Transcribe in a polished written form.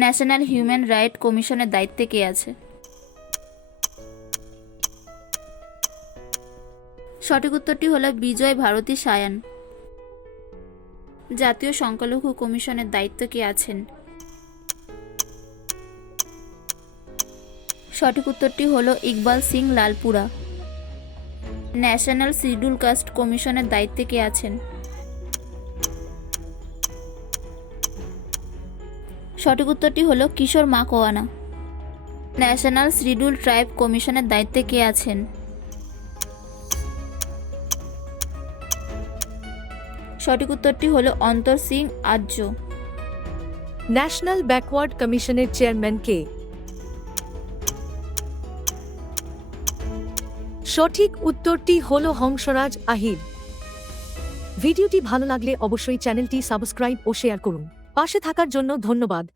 National human right কমিশনের দায়িত্বে কে আছে? সঠিক উত্তরটি হলো বিজয় ভারতী সায়ান। জাতীয় সংখ্যালঘু কমিশনের দায়িত্বে কে আছেন? সঠিক উত্তরটি হলো Iqbal Singh Lalpura. National schedule caste কমিশনের দায়িত্বে কে আছেন? সঠিক উত্তরটি হলো Kishore Makwana. National schedule tribe কমিশনের দায়িত্বে কে আছেন? সঠিক উত্তরটি হলো অন্তর সিং আর্য। ন্যাশনাল ব্যাকওয়ার্ড কমিশনের চেয়ারম্যান কে? সঠিক উত্তরটি হলো হংসরাজ আহির। ভিডিওটি ভালো লাগলে অবশ্যই চ্যানেলটি সাবস্ক্রাইব ও শেয়ার করুন। পাশে থাকার জন্য ধন্যবাদ।